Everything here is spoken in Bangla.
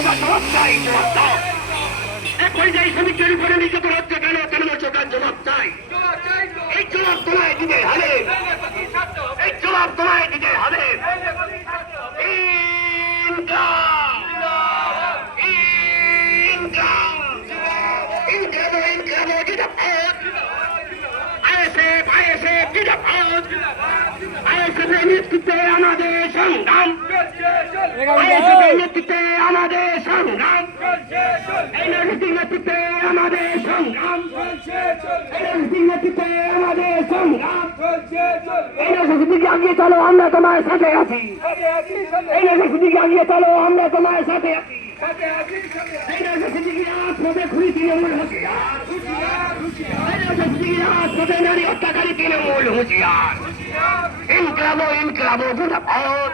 আমরা জবাব চাই, জবাব দাও। এক পর্যায়ে শ্রমিকের উপরে নির্যাতন হচ্ছে কেন, কেন সরকার জবাব চাই। এই জবাব তোমায় দিতে হবে, এই জবাব তোমায় দিতে হবে। নেতৃত্বে আমাদের সংগ্রাম, নেতৃত্বে আমাদের সংগ্রাম, এই নেতৃত্বে আমাদের সংগ্রাম, এই নেতৃত্বে আমাদের সংগ্রাম। এই দিকে আগিয়ে চলো, আমরা তোমার সাথে আছি। এই দিকে আগিয়ে চলো, আমরা তোমার সাথে আছি। তৃণমূল হুঁশিয়ার, নারী হত্যাকারী তৃণমূল হুঁশিয়ার। ইনকলাবো ইনকলাবো জিন্দাবাদ।